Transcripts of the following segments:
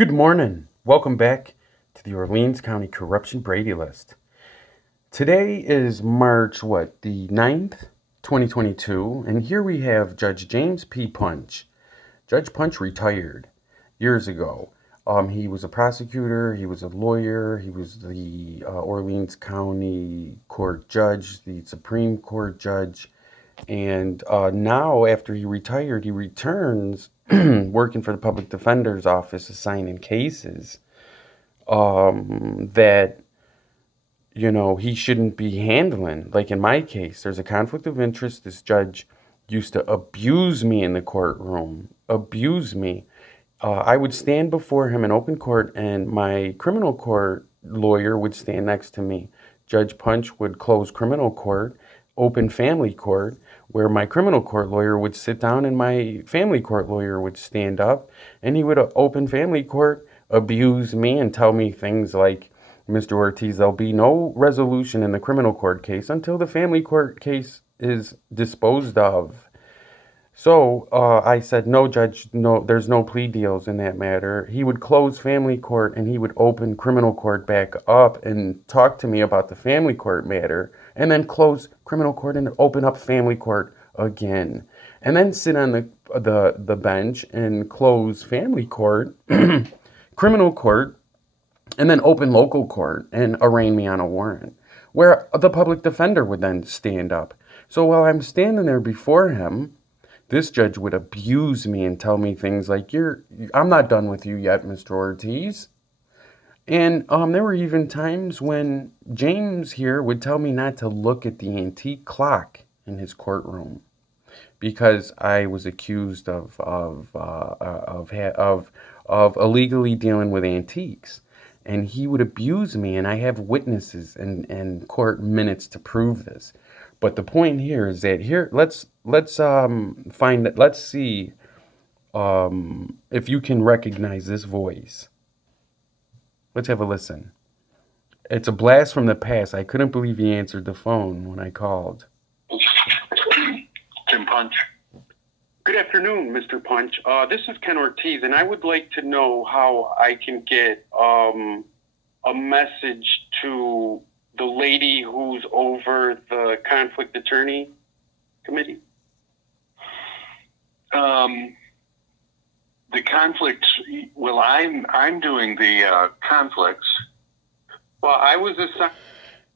Good morning. Welcome back to the Orleans County Corruption-Brady list. Today is March, the 9th, 2022, and here we have Judge James P. Punch. Judge Punch retired years ago. He was a prosecutor, he was a lawyer, he was the Orleans County Court judge, the Supreme Court judge, and now after he retired, he returns working for the public defender's office, assigning cases that he shouldn't be handling. Like in my case, there's a conflict of interest. This judge used to abuse me in the courtroom, abuse me. I would stand before him in open court, and my criminal court lawyer would stand next to me. Judge Punch would close criminal court, open family court, where my criminal court lawyer would sit down and my family court lawyer would stand up, and he would open family court, abuse me, and tell me things like, Mr. Ortiz, there'll be no resolution in the criminal court case until the family court case is disposed of. So I said, no, Judge, no, there's no plea deals in that matter. He would close family court and he would open criminal court back up and talk to me about the family court matter, and then close criminal court and open up family court again, and then sit on the bench and close family court, criminal court, and then open local court and arraign me on a warrant, where the public defender would then stand up. So while I'm standing there before him, this judge would abuse me and tell me things like, I'm not done with you yet, Mr. Ortiz. And there were even times when James here would tell me not to look at the antique clock in his courtroom because I was accused of illegally dealing with antiques. And he would abuse me, and I have witnesses and court minutes to prove this. But the point here is that let's see if you can recognize this voice. Let's have a listen. It's a blast from the past. I couldn't believe he answered the phone when I called. Jim Punch. Good afternoon, Mr. Punch. This is Ken Ortiz, and I would like to know how I can get a message to the lady who's over the conflict attorney committee. The conflicts. Well, I'm doing the conflicts. Well, I was assigned.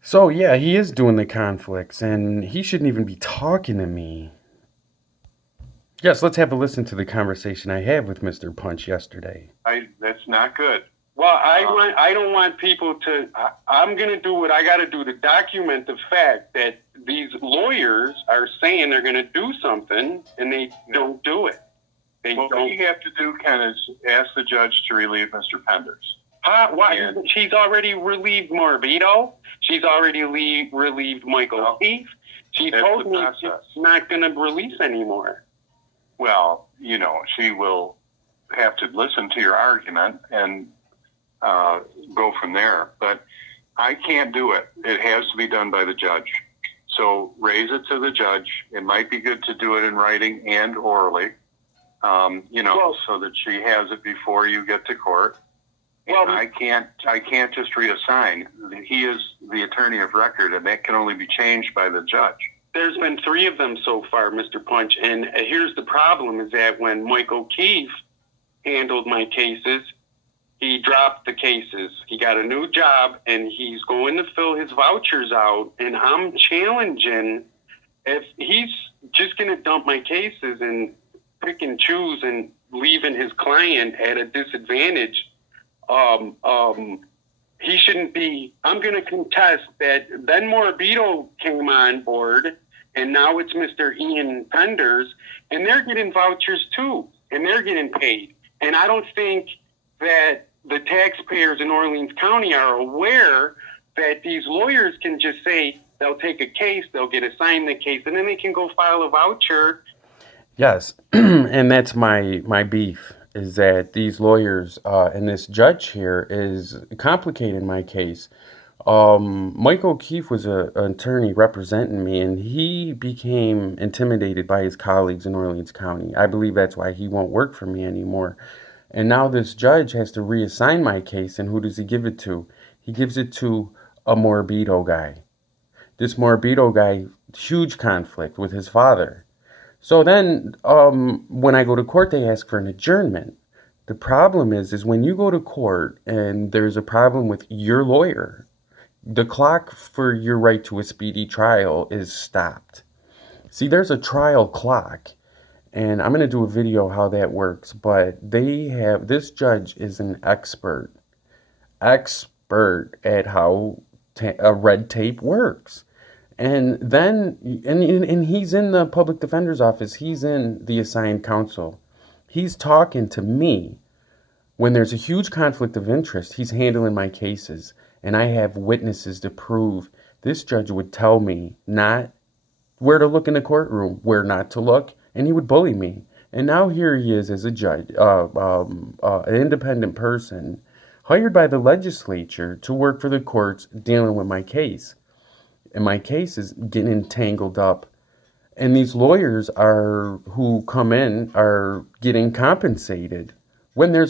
So yeah, he is doing the conflicts, and he shouldn't even be talking to me. Yes, let's have a listen to the conversation I had with Mr. Punch yesterday. That's not good. Well, I don't want people to. I'm going to do what I got to do to document the fact that these lawyers are saying they're going to do something and they don't do it. What you have to do, Ken, is ask the judge to relieve Mr. Penders. Why? She's already relieved Morbido. She's already relieved Michael Keefe. She told me she's not going to release anymore. Well, she will have to listen to your argument and go from there. But I can't do it. It has to be done by the judge. So raise it to the judge. It might be good to do it in writing and orally, so that she has it before you get to court. Well, I can't just reassign. He is the attorney of record, and that can only be changed by the judge. There's been 3 of them so far, Mr. Punch, and here's the problem is that when Michael Keefe handled my cases, he dropped the cases. He got a new job, and he's going to fill his vouchers out, and I'm challenging if he's just going to dump my cases and pick and choose and leaving his client at a disadvantage. He shouldn't be. I'm going to contest that. Then Morbido came on board, and now it's Mr. Ian Penders, and they're getting vouchers too, and they're getting paid. And I don't think that the taxpayers in Orleans County are aware that these lawyers can just say they'll take a case, they'll get assigned the case, and then they can go file a voucher. Yes, and that's my beef, is that these lawyers and this judge here is complicating my case. Michael Keefe was an attorney representing me, and he became intimidated by his colleagues in Orleans County. I believe that's why he won't work for me anymore. And now this judge has to reassign my case, and who does he give it to? He gives it to a Morbido guy. This Morbido guy, huge conflict with his father. So then, when I go to court, they ask for an adjournment. The problem is when you go to court and there's a problem with your lawyer, the clock for your right to a speedy trial is stopped. See, there's a trial clock, and I'm going to do a video how that works, but this judge is an expert at how red tape works. And then, and he's in the public defender's office, he's in the assigned counsel. He's talking to me. When there's a huge conflict of interest, he's handling my cases, and I have witnesses to prove. This judge would tell me not where to look in the courtroom, where not to look, and he would bully me. And now here he is as a judge, an independent person, hired by the legislature to work for the courts dealing with my case. And my case is getting entangled up. And these lawyers who come in are getting compensated when there's